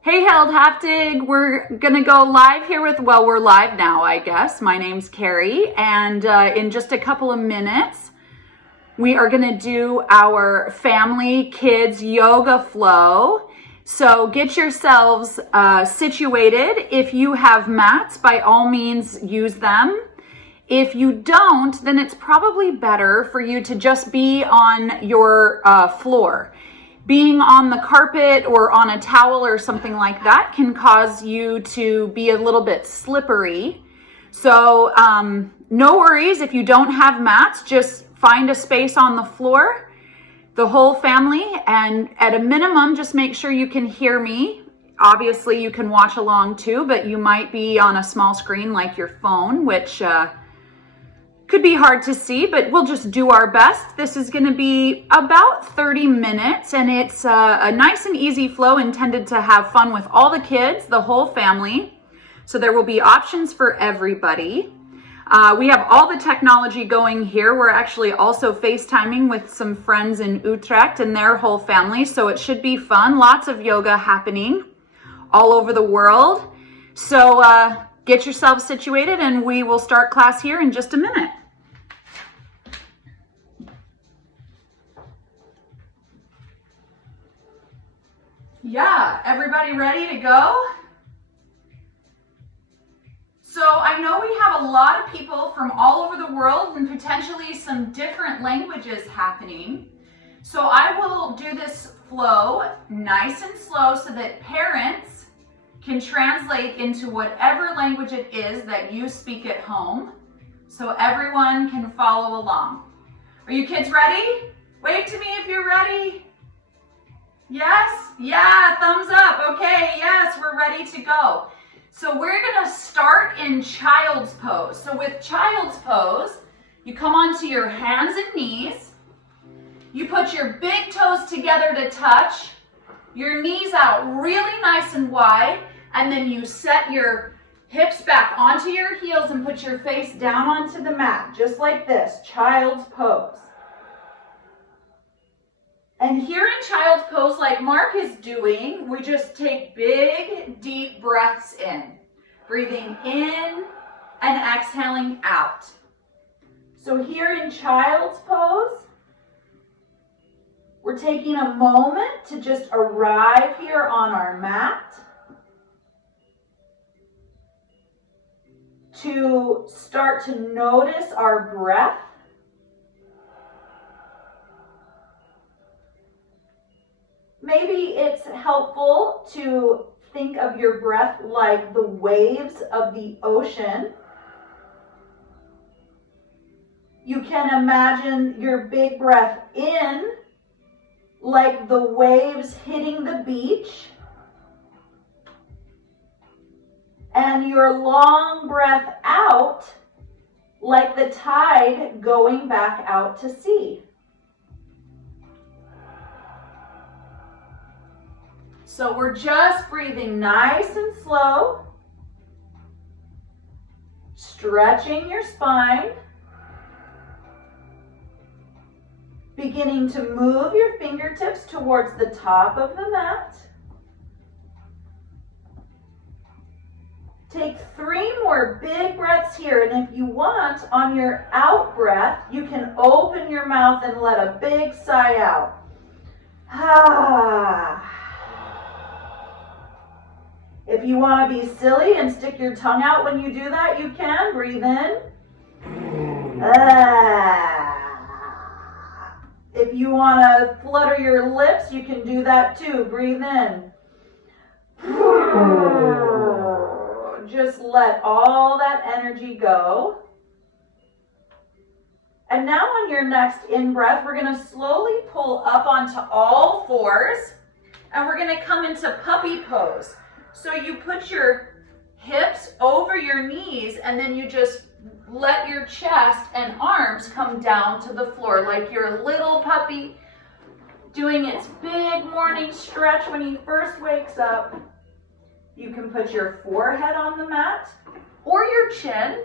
Hey Heldhaftig, we're gonna go live here we're live now, I guess. My name's Karey, and in just a couple of minutes, we are gonna do our family kids yoga flow. So get yourselves situated. If you have mats, by all means, use them. If you don't, then it's probably better for you to just be on your floor. Being on the carpet or on a towel or something like that can cause you to be a little bit slippery. So no worries if you don't have mats, just find a space on the floor, the whole family, and at a minimum, just make sure you can hear me. Obviously, you can watch along too, but you might be on a small screen like your phone, which could be hard to see, but we'll just do our best. This is gonna be about 30 minutes, and it's a nice and easy flow intended to have fun with all the kids, the whole family. So there will be options for everybody. We have all the technology going here. We're actually also FaceTiming with some friends in Utrecht and their whole family, so it should be fun. Lots of yoga happening all over the world. So get yourselves situated, and we will start class here in just a minute. Yeah, everybody ready to go? So I know we have a lot of people from all over the world and potentially some different languages happening. So I will do this flow nice and slow so that parents can translate into whatever language it is that you speak at home, so everyone can follow along. Are you kids ready? Wave to me if you're ready. Yes? Yeah, thumbs up. Okay, yes, we're ready to go. So we're gonna start in child's pose. So with child's pose, you come onto your hands and knees. You put your big toes together to touch, your knees out really nice and wide, and then you set your hips back onto your heels and put your face down onto the mat, just like this, child's pose. And here in child's pose, like Mark is doing, we just take big, deep breaths in, breathing in and exhaling out. So here in child's pose, we're taking a moment to just arrive here on our mat, to start to notice our breath. Maybe it's helpful to think of your breath like the waves of the ocean. You can imagine your big breath in like the waves hitting the beach, and your long breath out like the tide going back out to sea. So we're just breathing nice and slow, stretching your spine, beginning to move your fingertips towards the top of the mat. Take 3 more big breaths here, and if you want, on your out breath, you can open your mouth and let a big sigh out. Ah. If you want to be silly and stick your tongue out when you do that, you can. Breathe in. If you want to flutter your lips, you can do that too. Breathe in. Just let all that energy go. And now on your next in-breath, we're going to slowly pull up onto all fours, and we're going to come into puppy pose. So you put your hips over your knees, and then you just let your chest and arms come down to the floor like your little puppy doing its big morning stretch when he first wakes up. You can put your forehead on the mat or your chin.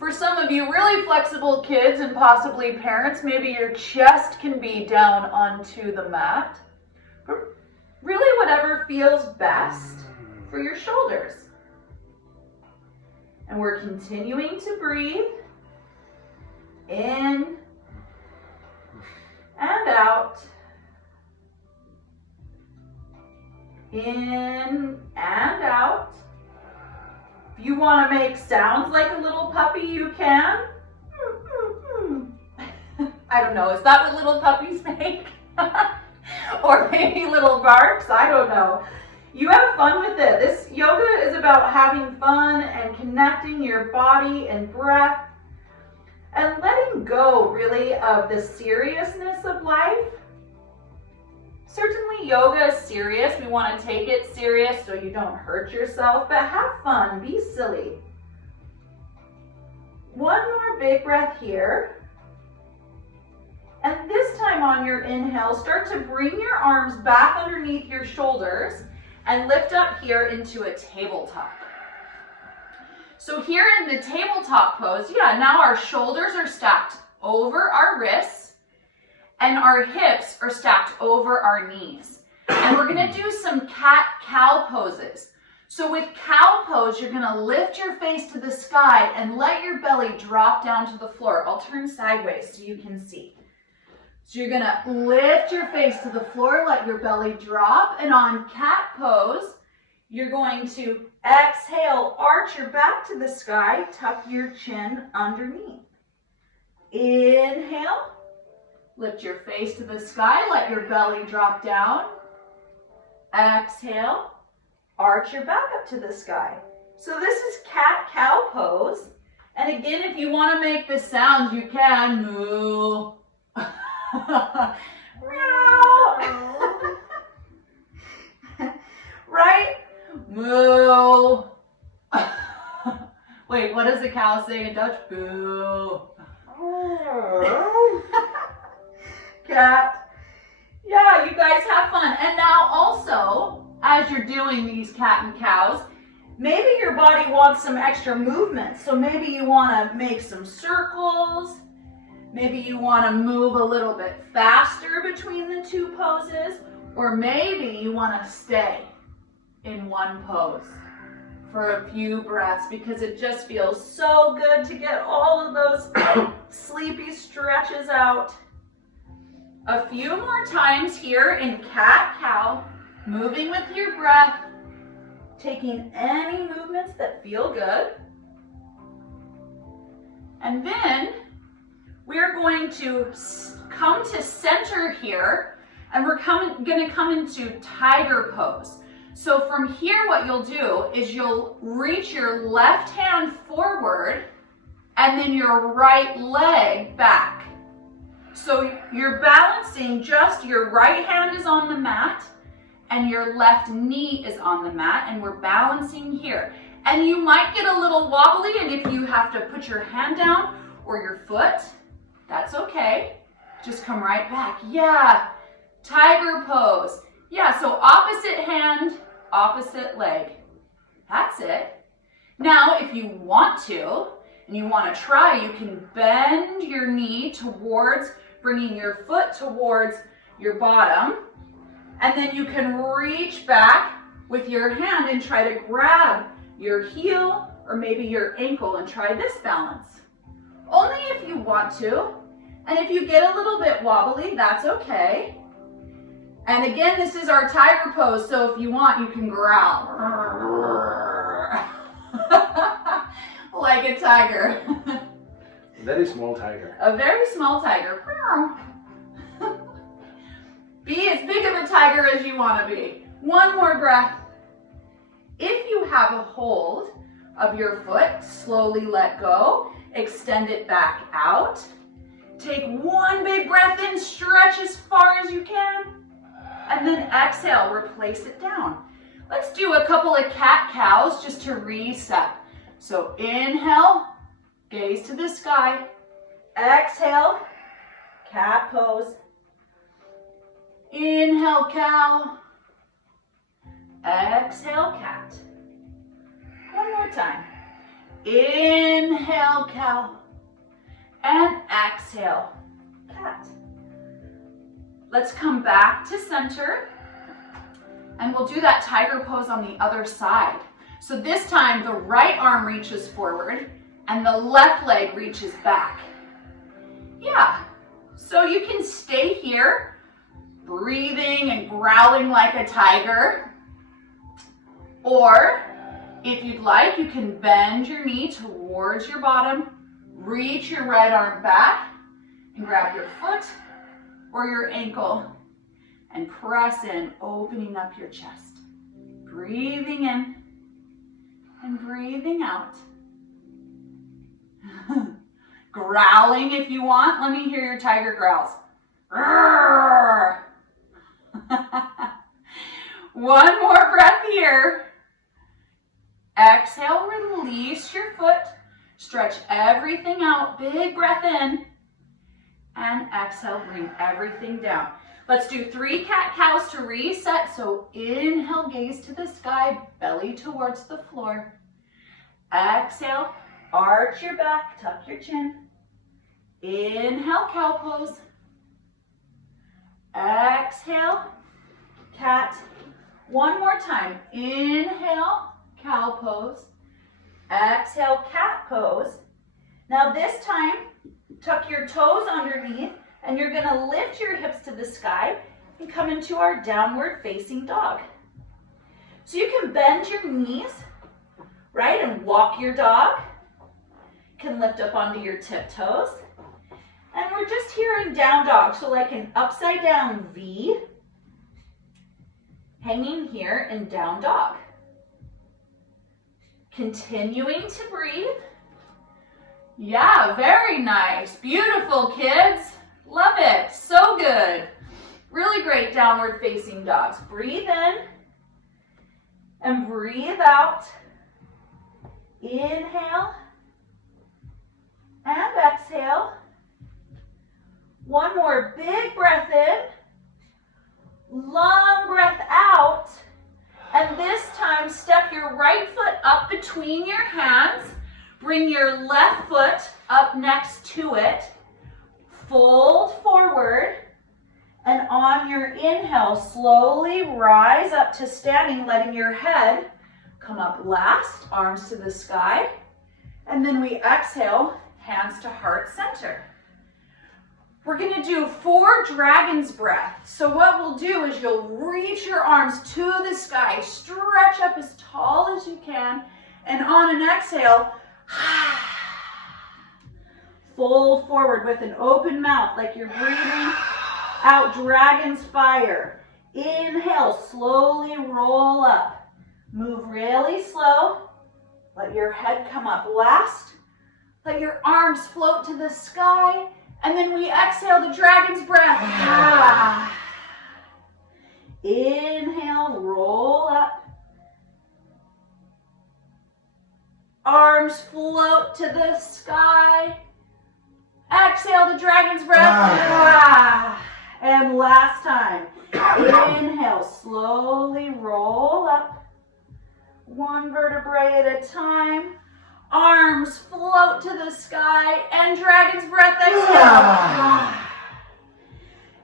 For some of you really flexible kids and possibly parents, maybe your chest can be down onto the mat. Really whatever feels best for your shoulders. And we're continuing to breathe in and out. In and out. If you want to make sounds like a little puppy, you can. I don't know, is that what little puppies make? Or maybe little barks, I don't know. You have fun with it. This yoga is about having fun and connecting your body and breath and letting go really of the seriousness of life. Certainly yoga is serious. We want to take it serious so you don't hurt yourself, but have fun, be silly. One more big breath here. And this time on your inhale, start to bring your arms back underneath your shoulders and lift up here into a tabletop. So here in the tabletop pose, now our shoulders are stacked over our wrists and our hips are stacked over our knees. And we're gonna do some cat-cow poses. So with cow pose, you're gonna lift your face to the sky and let your belly drop down to the floor. I'll turn sideways so you can see. So you're gonna lift your face to the floor, let your belly drop, and on cat pose, you're going to exhale, arch your back to the sky, tuck your chin underneath. Inhale, lift your face to the sky, let your belly drop down. Exhale, arch your back up to the sky. So this is cat-cow pose. And again, if you wanna make the sounds, you can moo. Right? Moo. Wait, what does a cow say in Dutch? Boo. Cat. Yeah, you guys have fun. And now also, as you're doing these cat and cows, maybe your body wants some extra movement. So maybe you want to make some circles. Maybe you want to move a little bit faster between the two poses, or maybe you want to stay in one pose for a few breaths because it just feels so good to get all of those sleepy stretches out. A few more times here in cat-cow, moving with your breath, taking any movements that feel good. And then we're going to come to center here, and we're going to come into tiger pose. So from here, what you'll do is you'll reach your left hand forward and then your right leg back. So you're balancing, just your right hand is on the mat and your left knee is on the mat, and we're balancing here. And you might get a little wobbly, and if you have to put your hand down or your foot, that's okay. Just come right back. Yeah, tiger pose. Yeah, so opposite hand, opposite leg. That's it. Now, if you want to, and you want to try, you can bend your knee towards, bringing your foot towards your bottom, and then you can reach back with your hand and try to grab your heel or maybe your ankle and try this balance. Only if you want to. And if you get a little bit wobbly, that's okay. And again, this is our tiger pose, so if you want, you can growl. Like a tiger. A very small tiger. A very small tiger. Be as big of a tiger as you want to be. One more breath. If you have a hold of your foot, slowly let go. Extend it back out. Take one big breath in, stretch as far as you can, and then exhale, replace it down. Let's do a couple of cat-cows just to reset. So inhale, gaze to the sky. Exhale, cat pose. Inhale, cow. Exhale, cat. One more time. Inhale, cow. And exhale, cat. Let's come back to center. And we'll do that tiger pose on the other side. So this time the right arm reaches forward and the left leg reaches back. Yeah, so you can stay here, breathing and growling like a tiger. Or if you'd like, you can bend your knee towards your bottom, reach your right arm back and grab your foot or your ankle and press in, opening up your chest. Breathing in and breathing out. Growling if you want. Let me hear your tiger growls. One more breath here. Exhale, release your foot. Stretch everything out. Big breath in. And exhale, bring everything down. Let's do 3 cat-cows to reset. So inhale, gaze to the sky, belly towards the floor. Exhale, arch your back, tuck your chin. Inhale, cow pose. Exhale, cat. One more time. Inhale, cow pose. Exhale, cat pose. Now this time, tuck your toes underneath and you're gonna lift your hips to the sky and come into our downward facing dog. So you can bend your knees, right, and walk your dog. You can lift up onto your tiptoes. And we're just here in down dog, so like an upside down V, hanging here in down dog. Continuing to breathe. Yeah, very nice. Beautiful, kids. Love it. So good. Really great downward facing dogs. Breathe in and breathe out. Inhale and exhale. One more big breath in. Long breath out. And this time, step your right foot up between your hands. Bring your left foot up next to it. Fold forward. And on your inhale, slowly rise up to standing, letting your head come up last, arms to the sky. And then we exhale, hands to heart center. We're gonna do 4 dragon's breath. So what we'll do is you'll reach your arms to the sky, stretch up as tall as you can, and on an exhale, fold forward with an open mouth like you're breathing out dragon's fire. Inhale, slowly roll up. Move really slow. Let your head come up last. Let your arms float to the sky. And then we exhale the dragon's breath. Inhale, roll up. Arms float to the sky. Exhale the dragon's breath. And last time. Inhale, slowly roll up. 1 vertebrae at a time. Arms float to the sky and dragon's breath, exhale.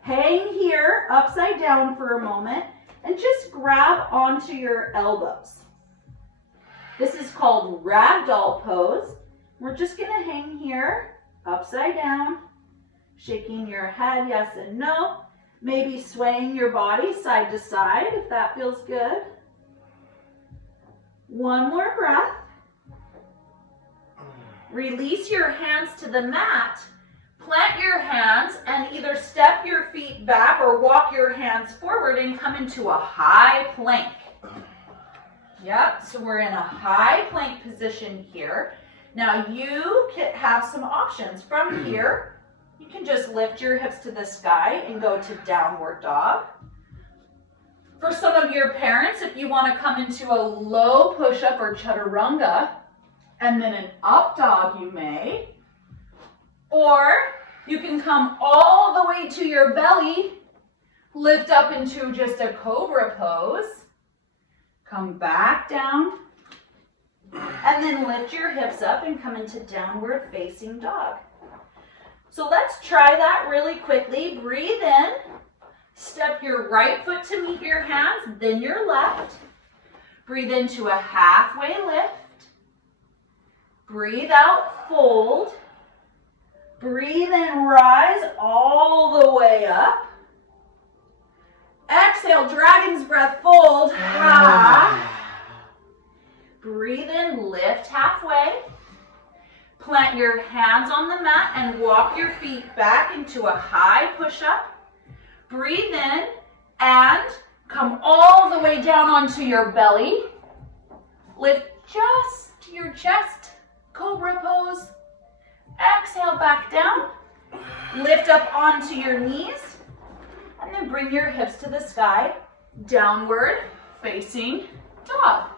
Hang here upside down for a moment and just grab onto your elbows. This is called ragdoll pose. We're just gonna hang here upside down, shaking your head yes and no, maybe swaying your body side to side if that feels good. 1 more breath. Release your hands to the mat. Plant your hands and either step your feet back or walk your hands forward and come into a high plank. Yep, so we're in a high plank position here. Now you can have some options. From here, you can just lift your hips to the sky and go to downward dog. For some of your parents, if you want to come into a low push-up or chaturanga, and then an up dog you may. Or you can come all the way to your belly, lift up into just a cobra pose, come back down, and then lift your hips up and come into downward facing dog. So let's try that really quickly. Breathe in, Step your right foot to meet your hands, then your left. Breathe into a halfway lift. Breathe out, fold. Breathe in, rise all the way up. Exhale, dragon's breath, fold. Breathe in, lift halfway. Plant your hands on the mat and walk your feet back into a high push-up. Breathe in and come all the way down onto your belly. Lift just your chest, cobra pose. Exhale, back down. Lift up onto your knees. And then bring your hips to the sky, downward facing dog.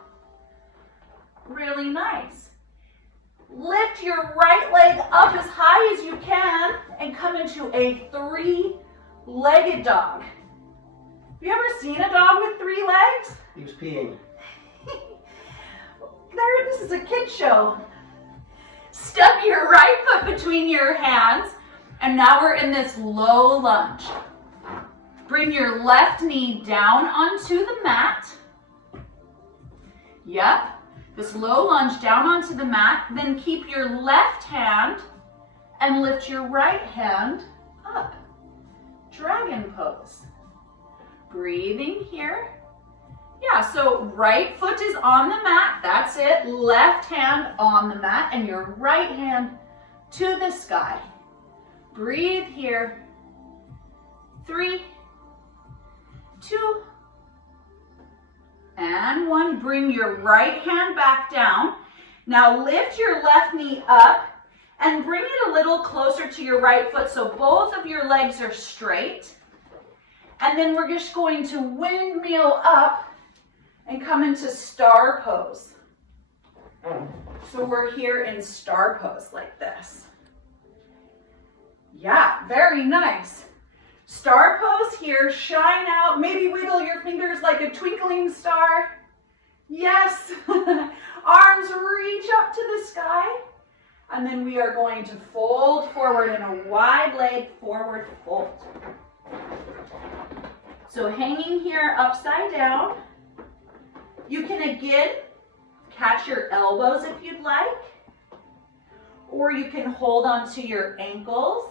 Really nice. Lift your right leg up as high as you can and come into a three-legged dog. Have you ever seen a dog with 3 legs? He was peeing. This is a kid show. Step your right foot between your hands, and now we're in this low lunge. Bring your left knee down onto the mat. Yep, this low lunge down onto the mat. Then keep your left hand and lift your right hand up. Dragon pose. Breathing here. Yeah, so right foot is on the mat. That's it. Left hand on the mat and your right hand to the sky. Breathe here. 3, 2, and 1. Bring your right hand back down. Now lift your left knee up and bring it a little closer to your right foot so both of your legs are straight. And then we're just going to windmill up and come into star pose. So we're here in star pose like this. Yeah, very nice. Star pose here, shine out, maybe wiggle your fingers like a twinkling star. Yes, arms reach up to the sky. And then we are going to fold forward in a wide leg forward fold. So hanging here upside down. You can again catch your elbows if you'd like, or you can hold onto your ankles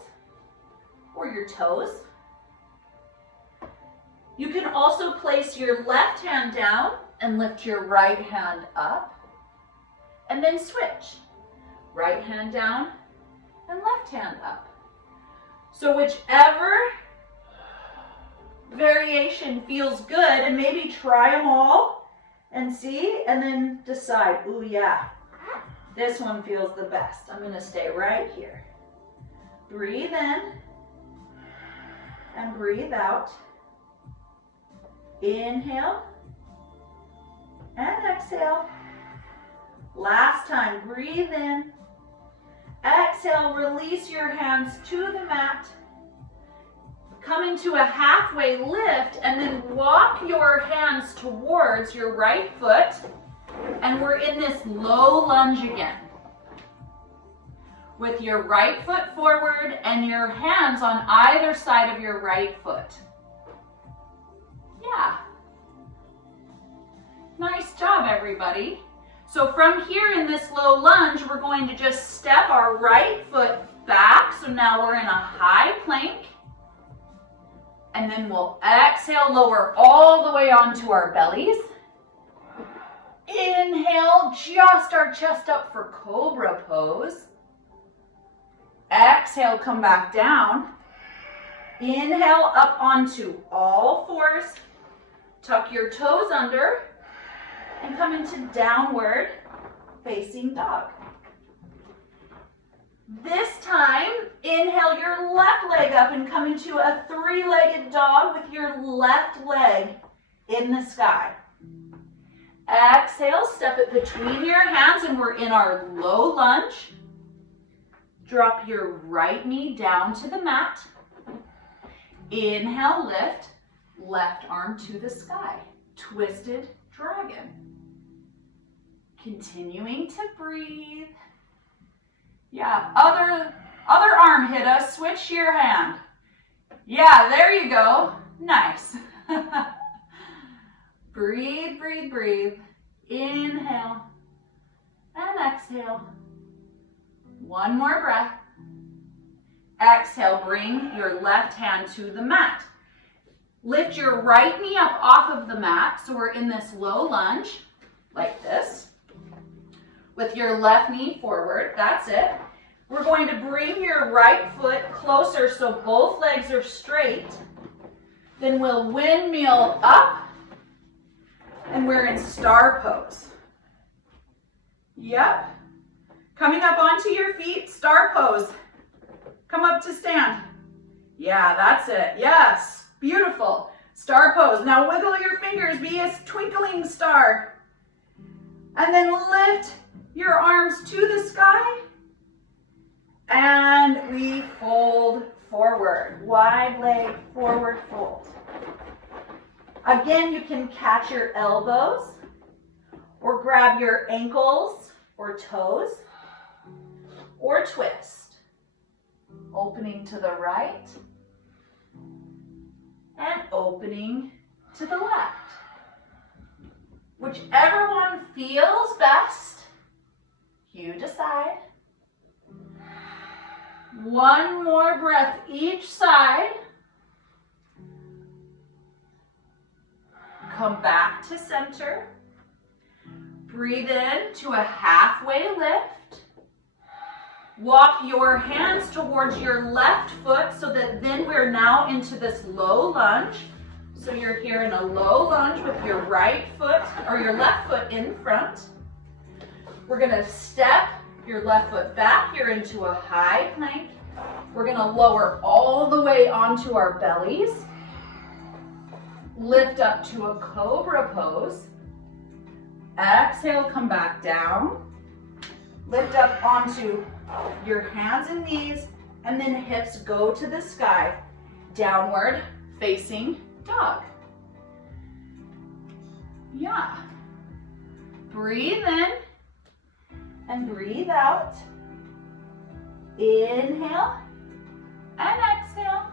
or your toes. You can also place your left hand down and lift your right hand up, and then switch. Right hand down and left hand up. So whichever variation feels good, and maybe try them all and see, and then decide, ooh yeah, this one feels the best. I'm gonna stay right here. Breathe in and breathe out. Inhale and exhale. Last time, breathe in. Exhale, release your hands to the mat. Come into a halfway lift and then walk your hands towards your right foot. And we're in this low lunge again. With your right foot forward and your hands on either side of your right foot. Yeah. Nice job, everybody. So from here in this low lunge, we're going to just step our right foot back. So now we're in a high plank. And then we'll exhale, lower all the way onto our bellies. Inhale, just our chest up for cobra pose. Exhale, come back down. Inhale, up onto all fours. Tuck your toes under and come into downward facing dog. This time, inhale your left leg up and come into a three-legged dog with your left leg in the sky. Exhale, step it between your hands and we're in our low lunge. Drop your right knee down to the mat. Inhale, lift, left arm to the sky. Twisted dragon. Continuing to breathe. Yeah, other arm hit us, switch your hand. Yeah, there you go. Nice. Breathe, breathe, breathe. Inhale and exhale. One more breath. Exhale, bring your left hand to the mat. Lift your right knee up off of the mat, so we're in this low lunge, like this, with your left knee forward. That's it. We're going to bring your right foot closer so both legs are straight. Then we'll windmill up, and we're in star pose. Yep. Coming up onto your feet, star pose. Come up to stand. Yeah, that's it. Yes. Beautiful. Star pose. Now wiggle your fingers. Be a twinkling star. And then lift your arms to the sky. And we fold forward. Wide leg forward fold. Again, you can catch your elbows or grab your ankles or toes or twist. Opening to the right and opening to the left. Whichever one feels best, you decide. One more breath each side. Come back to center. Breathe in to a halfway lift. Walk your hands towards your left foot so that then we're now into this low lunge. So you're here in a low lunge with your right foot or your left foot in front. We're going to step your left foot back. You're into a high plank. We're going to lower all the way onto our bellies. Lift up to a cobra pose. Exhale, come back down. Lift up onto your hands and knees, and then hips go to the sky. Downward facing dog. Yeah. Breathe in and breathe out. Inhale and exhale.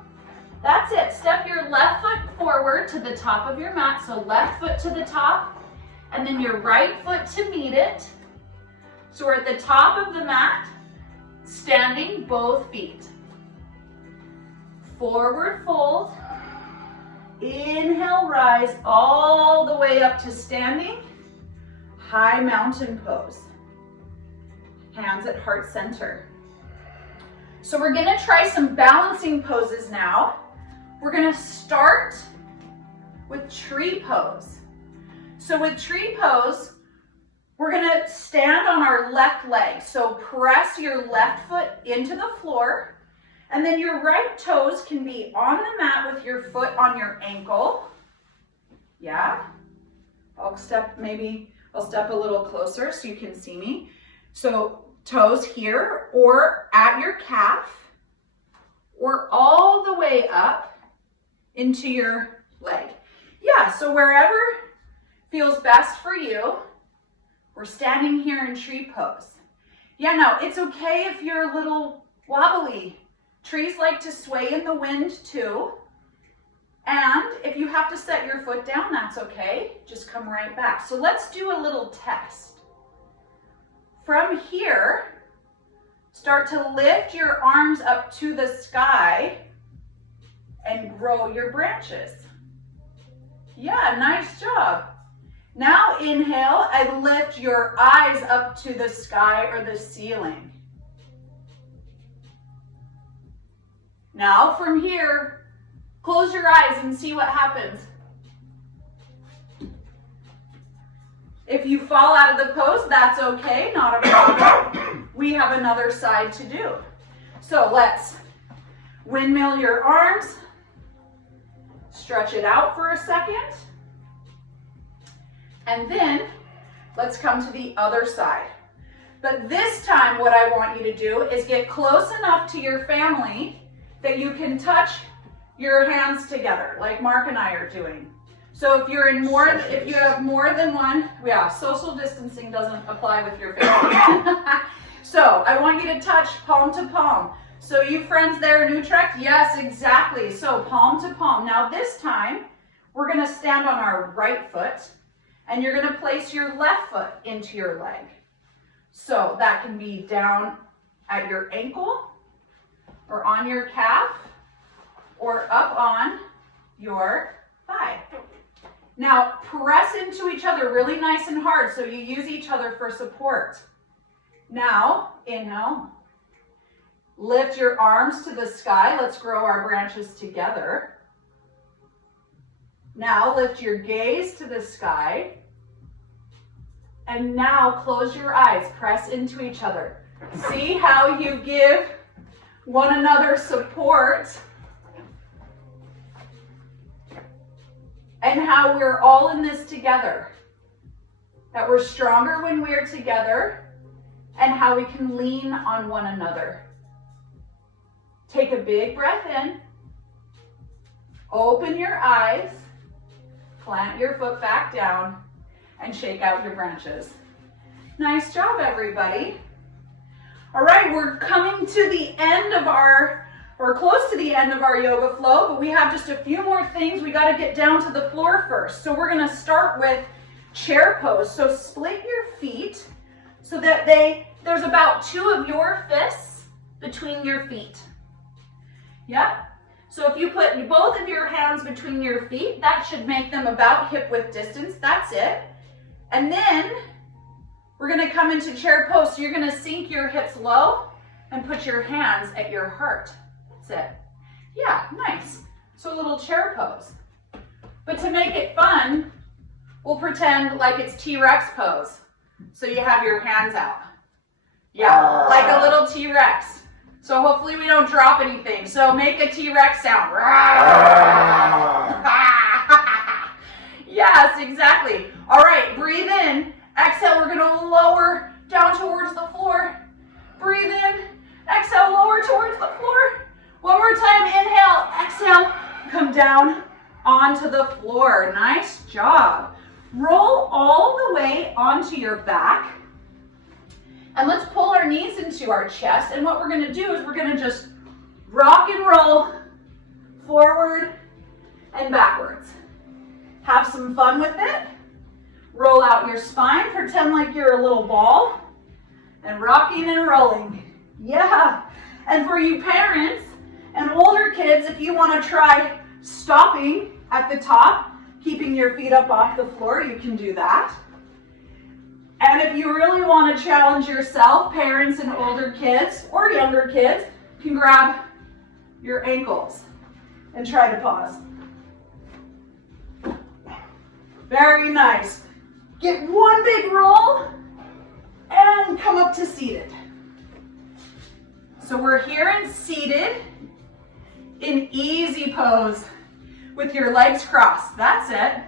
That's it. Step your left foot forward to the top of your mat. So left foot to the top, and then your right foot to meet it. So we're at the top of the mat, standing both feet. Forward fold. Inhale, rise all the way up to standing. High mountain pose. Hands at heart center. So we're going to try some balancing poses now. We're going to start with tree pose. So with tree pose, we're going to stand on our left leg. So press your left foot into the floor, and then your right toes can be on the mat with your foot on your ankle. Yeah. I'll step a little closer so you can see me. So toes here or at your calf or all the way up into your leg. Yeah, so wherever feels best for you. We're standing here in tree pose. Yeah, now it's okay if you're a little wobbly. Trees like to sway in the wind too. And if you have to set your foot down, that's okay. Just come right back. So let's do a little test. From here, start to lift your arms up to the sky and grow your branches. Yeah, nice job. Now inhale and lift your eyes up to the sky or the ceiling. Now from here, close your eyes and see what happens. If you fall out of the pose, that's okay, not a problem. We have another side to do. So let's windmill your arms, stretch it out for a second. And then let's come to the other side. But this time what I want you to do is get close enough to your family that you can touch your hands together, like Mark and I are doing. So if you have more than one, yeah, social distancing doesn't apply with your family. So I want you to touch palm to palm. So you friends there in Utrecht? Yes, exactly. So palm to palm. Now this time, we're gonna stand on our right foot and you're gonna place your left foot into your leg. So that can be down at your ankle or on your calf or up on your thigh. Now press into each other really nice and hard so you use each other for support. Now, inhale. Lift your arms to the sky. Let's grow our branches together. Now lift your gaze to the sky. And now close your eyes. Press into each other. See how you give one another support and how we're all in this together. That we're stronger when we're together and how we can lean on one another. Take a big breath in. Open your eyes. Plant your foot back down and shake out your branches. Nice job, everybody. All right, we're coming to the end of or close to the end of our yoga flow, but we have just a few more things. We got to get down to the floor first. So we're going to start with chair pose. So split your feet so that there's about 2 of your fists between your feet. Yep. So if you put both of your hands between your feet, that should make them about hip width distance. That's it. And then we're going to come into chair pose. So you're going to sink your hips low and put your hands at your heart. That's it. Yeah, nice. So a little chair pose. But to make it fun, we'll pretend like it's T-Rex pose. So you have your hands out. Yeah, like a little T-Rex. So hopefully we don't drop anything. So make a T-Rex sound. Yes, exactly. All right, breathe in. Exhale, we're gonna lower down towards the floor. Breathe in. Exhale, lower towards the floor. One more time, inhale, exhale, come down onto the floor. Nice job. Roll all the way onto your back. And let's pull our knees into our chest. And what we're gonna do is we're gonna just rock and roll forward and backwards. Have some fun with it. Roll out your spine, pretend like you're a little ball, and rocking and rolling. Yeah. And for you parents and older kids, if you wanna try stopping at the top, keeping your feet up off the floor, you can do that. And if you really want to challenge yourself, parents and older kids or younger kids can grab your ankles and try to pause. Very nice. Get one big roll and come up to seated. So we're here in seated in easy pose with your legs crossed. That's it.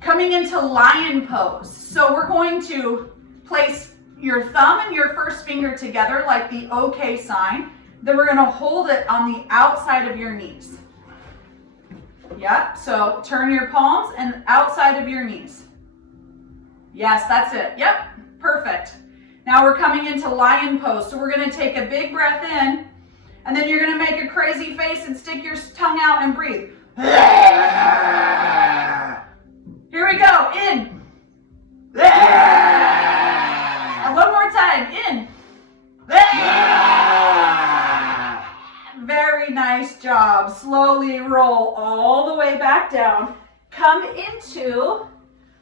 Coming into lion pose. So we're going to place your thumb and your first finger together like the OK sign. Then we're going to hold it on the outside of your knees. Yep, so turn your palms and outside of your knees. Yes, that's it. Yep, perfect. Now we're coming into lion pose. So we're going to take a big breath in, and then you're going to make a crazy face and stick your tongue out and breathe. Here we go, in. And one more time, in. Very nice job. Slowly roll all the way back down. Come into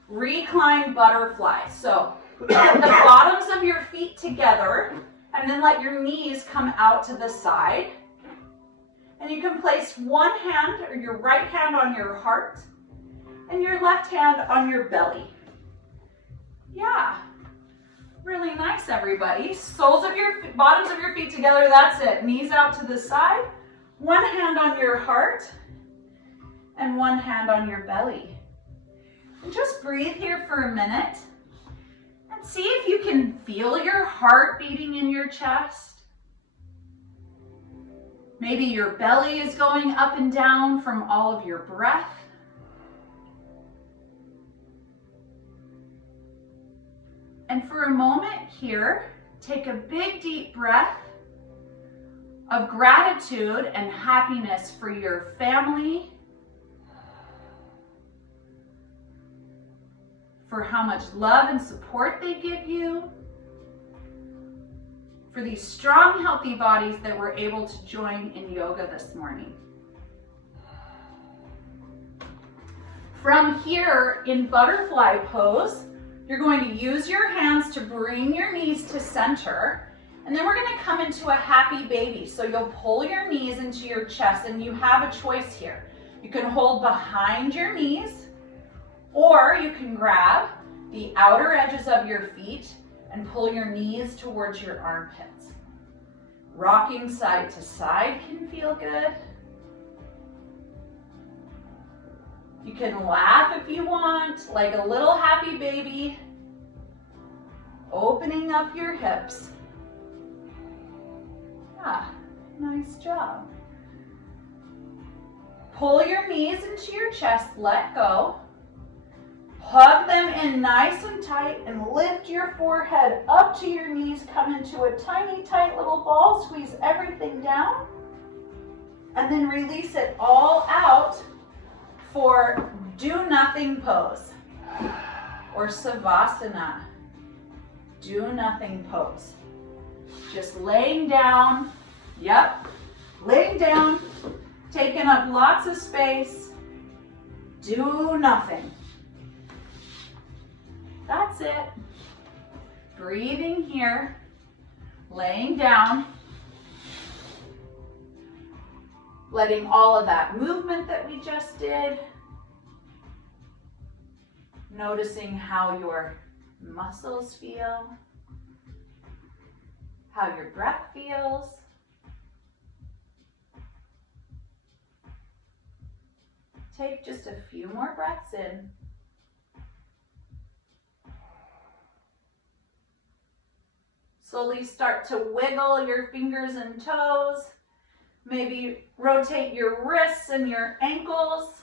reclined butterfly. So get the bottoms of your feet together and then let your knees come out to the side. And you can place one hand or your right hand on your heart and your left hand on your belly. Yeah, really nice, everybody. Bottoms of your feet together, that's it. Knees out to the side, one hand on your heart, and one hand on your belly. And just breathe here for a minute, and see if you can feel your heart beating in your chest. Maybe your belly is going up and down from all of your breath. And for a moment here, take a big deep breath of gratitude and happiness for your family, for how much love and support they give you, for these strong, healthy bodies that were able to join in yoga this morning. From here in butterfly pose, you're going to use your hands to bring your knees to center, and then we're going to come into a happy baby. So you'll pull your knees into your chest, and you have a choice here. You can hold behind your knees, or you can grab the outer edges of your feet and pull your knees towards your armpits. Rocking side to side can feel good. You can laugh if you want, like a little happy baby, opening up your hips. Ah, nice job. Pull your knees into your chest, let go. Hug them in nice and tight and lift your forehead up to your knees. Come into a tiny, tight little ball. Squeeze everything down. And then release it all out for do nothing pose or savasana. Do nothing pose. Just laying down. Yep. Laying down. Taking up lots of space. Do nothing. That's it. Breathing here, laying down, letting all of that movement that we just did, noticing how your muscles feel, how your breath feels. Take just a few more breaths in. Slowly start to wiggle your fingers and toes. Maybe rotate your wrists and your ankles.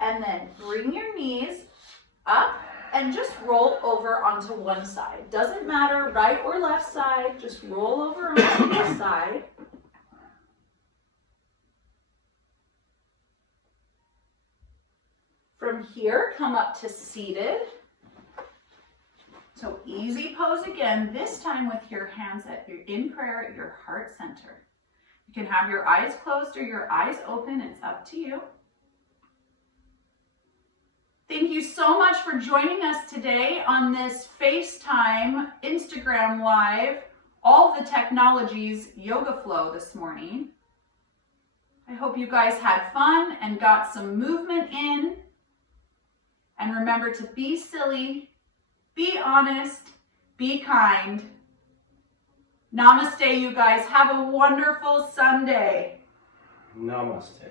And then bring your knees up and just roll over onto one side. Doesn't matter right or left side, just roll over onto this side. From here, come up to seated. So easy pose again, this time with your hands in prayer at your heart center. You can have your eyes closed or your eyes open, it's up to you. Thank you so much for joining us today on this FaceTime, Instagram Live, all the technologies yoga flow this morning. I hope you guys had fun and got some movement in. And remember to be silly, be honest, be kind. Namaste, you guys. Have a wonderful Sunday. Namaste.